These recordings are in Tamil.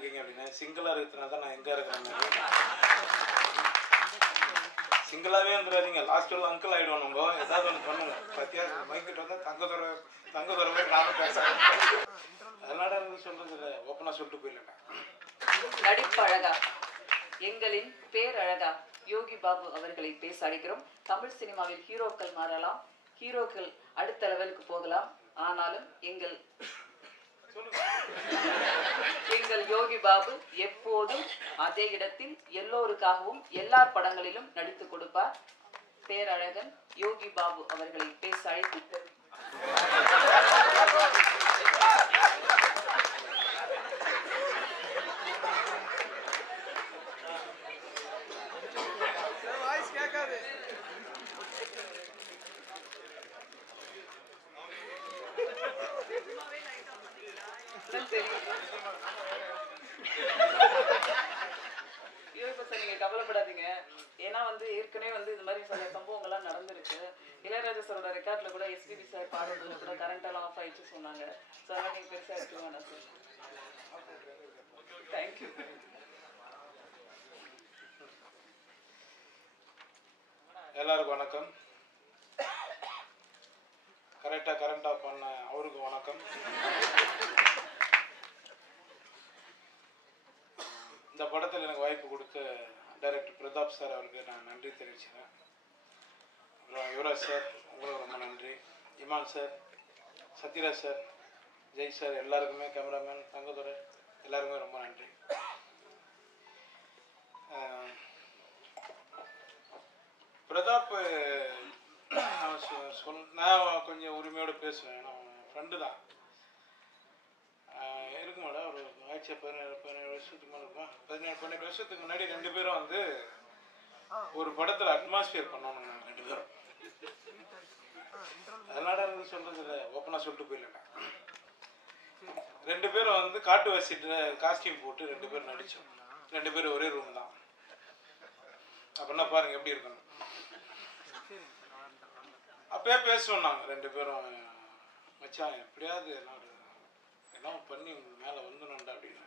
இருக்கீங்க அப்படின்னு. சிங்கிளாக இருக்கிறதுனால தான் நான் எங்கே இருக்கிறேன். சிங்கிளாகவே வந்துடாதீங்க, லாஸ்ட்டில் அங்கிள் ஆகிடுவோம். நம்ம ஏதாவது ஒன்று பண்ணுங்க. பத்தியா மைக்கிட்ட வந்து தங்க துறை நானும் பேசுகிறேன். அதனால இருந்து சொல்கிறது இல்லை, ஓப்பனாக சொல்லிட்டு போயிடலண்ணா. நடிப்பழகா, எங்களின் பேரழகா யோகி பாபு அவர்களை பேச அழைக்கிறோம். தமிழ் சினிமாவில் ஹீரோக்கள் மாறலாம், ஹீரோக்கள் அடுத்த லெவலுக்கு போகலாம். ஆனாலும் எங்கள் யோகி பாபு எப்போதும் அதே இடத்தில் எல்லோருக்காகவும் எல்லார் படங்களிலும் நடித்து கொடுப்பார். பேரழகன் யோகி பாபு அவர்களை பேச அழைத்து நீங்க கவலைப்படாதீங்க. ஏன்னா ஏற்கனவே இது மாதிரி சில சம்பவங்கள்லாம் நடந்திருக்கு. இளையராஜா சாரோட ரெக்கார்ட்ல கூட எஸ்பிபி சார் பாடும்போது கூட கரண்ட் எல்லாம் ஆஃப் ஆயிடுச்சு சொன்னாங்க. ஸோ அதனால நீங்க பெருசா எடுத்துக்க வேண்டாம் சார். தேங்க்யூ. எல்லாருக்கும் வணக்கம். கரெக்டாக கரண்ட் ஆஃப் பண்ண அவருக்கு வணக்கம். இந்த படத்தில் எனக்கு வாய்ப்பு கொடுத்த டைரக்டர் பிரதாப் சார் அவருக்கு நான் நன்றி தெரிவிச்சுக்கிறேன். அப்புறம் யுவராஜ் சார் உங்களுக்கு ரொம்ப நன்றி. Imman sir, Sathyaraj sir, Jai sir, எல்லாருக்குமே, கேமராமேன் தங்கதுரை எல்லாருக்குமே ரொம்ப நன்றி. பிரதாப் நான் கொஞ்சம் உரிமையோடு பேசுவேன். ஏன்னா ஃப்ரெண்டு தான் இருக்கு மேடம். ஒரு ஆயிடுச்சு 17 வருஷத்துக்கு மேலே இருக்கும். 17 வருஷத்துக்கு முன்னாடி 2 பேரும் ஒரு படத்தில் அட்மாஸ்பியர் பண்ணோம் நாங்கள் 2 பேரும். அதனால இருந்து சொல்கிறது இல்லை, ஓப்பனாக சொல்லிட்டு போயிடலண்ணா. 2 பேரும் காட்டு வசிட்டு காஸ்டியூம் போட்டு 2 பேரும் நடித்தோம். 2 பேரும் ஒரே ரூம் தான். அப்படின்னா பாருங்க எப்படி இருக்கணும். அப்பயே பேசுவோம் நாங்கள் 2 பேரும், மச்சான் எப்படியாவது என்ன பண்ணி மேலே வந்துடணும்டா அப்படின்னு.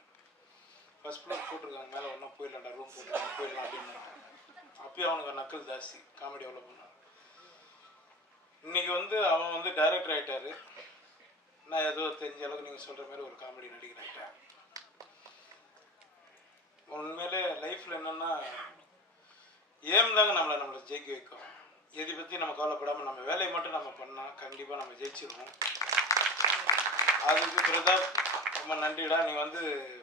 ஃபர்ஸ்ட் ஃப்ளோர் போட்டிருக்காங்க, மேலே ஒன்றா போயிடலாம்டா, ரூம் போட்டுருக்காங்க, போயிடலாம் அப்படின்னு. அப்பயும் அவனுக்கு நக்கல் ஜாஸ்தி, காமெடி எவ்வளோ பண்ணான். இன்னைக்கு அவன் டைரக்டர் ஆகிட்டாரு. நான் ஏதோ தெரிஞ்ச அளவுக்கு நீங்கள் சொல்கிற மாதிரி ஒரு காமெடி நடிகர் ஆகிட்டேன். உண்மையிலே லைஃப்பில் என்னென்னா ஏம் தாங்க நம்மளை ஜெயிக்க வைக்கும். எதை பற்றி நம்ம கவலைப்படாமல் நம்ம வேலையை மட்டும் நம்ம பண்ணால் கண்டிப்பாக நம்ம ஜெயிச்சிருவோம். அதுக்கு பிரதாப் ரொம்ப நன்றிடா. நீ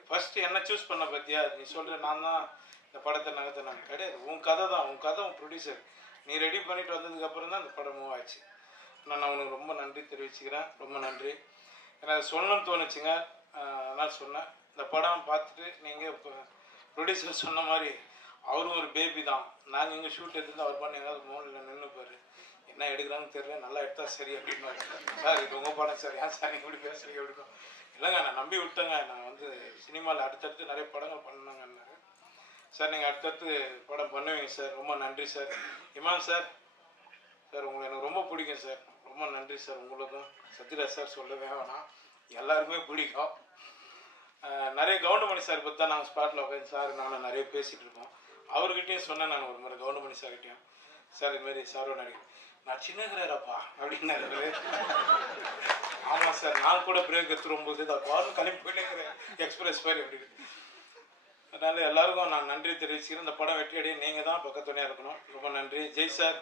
ஃபஸ்ட்டு என்ன சூஸ் பண்ண பற்றியா? நீ சொல்கிற நான் தான் இந்த படத்தை நகர்த்த நாங்கள் கிடையாது. உன் கதை தான், உன் கதை, உன் ப்ரொடியூசர் நீ ரெடி பண்ணிட்டு வந்ததுக்கப்புறம் தான் இந்த படம் மூவ் ஆச்சு. நான் உனக்கு ரொம்ப நன்றி தெரிவிச்சுக்கிறேன். ரொம்ப நன்றி. எனக்கு சொல்லணும்னு தோணுச்சுங்க, அதனால் சொன்னேன். இந்த படம் பார்த்துட்டு நீங்கள் இப்போ ப்ரொடியூசர் சொன்ன மாதிரி அவரும் ஒரு பேபி தான். நாங்கள் இங்கே ஷூட் எடுத்துருந்து அவர் பண்ணி எங்காவது மோனில் நின்றுப்பார். என்ன எடுக்கிறாங்கன்னு தெரியல, நல்லா எடுத்தா சரி அப்படின்னு. சார் இது உங்கள் படம் சார், ஏன் சார் இப்படி பேசுறீங்க அப்படின்னு. இல்லைங்க நான் நம்பி விட்டேங்க. நான் சினிமாவில் அடுத்தடுத்து நிறைய படங்கள் பண்ணாங்கன்னாரு. சார் நீங்கள் அடுத்தடுத்து படம் பண்ணுவீங்க சார், ரொம்ப நன்றி சார். இமான் சார், சார் உங்களை எனக்கு ரொம்ப பிடிக்கும் சார், ரொம்ப நன்றி சார். உங்களுக்கும் சத்யராஜ் சார் சொல்லவே வேணாம், எல்லாருமே பிடிக்கும். நிறைய கவுண்டமணி சார் பற்றி தான் நாங்கள் ஸ்பாட்டில் உட்காந்து சார் நானும் நிறைய பேசிகிட்டு இருக்கோம். அவர்கிட்டையும் சொன்னேன் நான் ஒரு மாதிரி கவுண்டமணி சார்கிட்டையும், சார் இதுமாரி சாரோ நடிகர் நான் சின்னகிறாரப்பா அப்படின்னாரு. ஆமாம் சார், நான் கூட பிரேக் எடுத்துரும்போது பாருன்னு கிளம்பி போயிட்டேங்கிறேன் எக்ஸ்பிரஸ் மாதிரி அப்படின்னு. அதனால எல்லாருக்கும் நான் நன்றி தெரிவிச்சுக்கிறேன். இந்த படம் வெற்றி அடைய நீங்கள் தான் பக்கத்துணையாக இருக்கணும். ரொம்ப நன்றி. ஜெய் சார்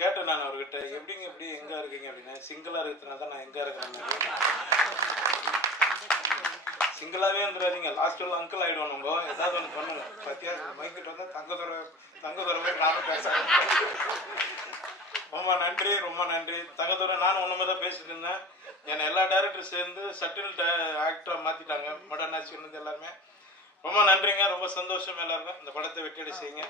கேட்டேன் நான் அவர்கிட்ட, எப்படிங்க எப்படி எங்கே இருக்கீங்க அப்படின்னு. சிங்கிளாக இருக்கிறதுனால தான் நான் எங்கே இருக்கிறேன். சிங்கிளாகவே வந்துடாதீங்க, லாஸ்ட்டில் அங்கிள் ஆகிடுவோம். நம்ம ஏதாவது ஒன்று பண்ணுங்க. பத்தியா மைக்கிட்ட தங்க துறை நானும் பேசுகிறேன். ரொம்ப நன்றி, ரொம்ப நன்றி. தங்கதுரை நானும் ஒன்றுமே தான் பேசிட்டு இருந்தேன். என்னை எல்லா டேரக்டரும் சேர்ந்து சட்டில் ஆக்டராக மாற்றிட்டாங்க, மாடர்ன் ஆக்ஷன் எல்லாருமே. ரொம்ப நன்றிங்க, ரொம்ப சந்தோஷம் எல்லாருக்கும். இந்த படத்தை வெற்றியடை செய்யுங்க.